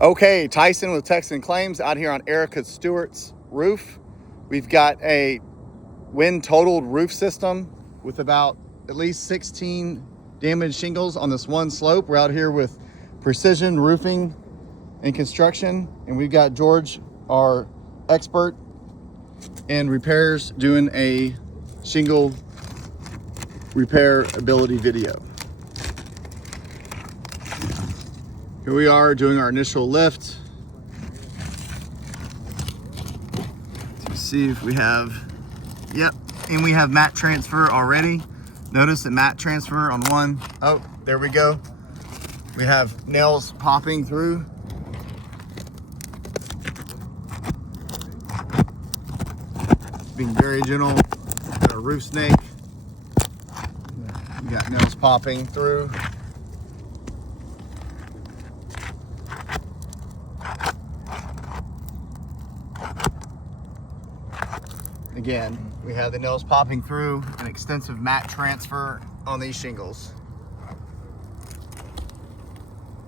Okay, Tyson with Texan Claims out here on Erica Stewart's roof. We've got a wind totaled roof system with about at least 16 damaged shingles on this one slope. We're out here with Precision Roofing and Construction, and we've got George, our expert in repairs, doing a shingle repair ability video. Here we are doing our initial lift. Let's see if we have, yep, and we have mat transfer already. Notice the mat transfer on one. Oh, there we go. We have nails popping through. Being very gentle. Got a roof snake. We got nails popping through. Again, we have the nails popping through, an extensive mat transfer on these shingles.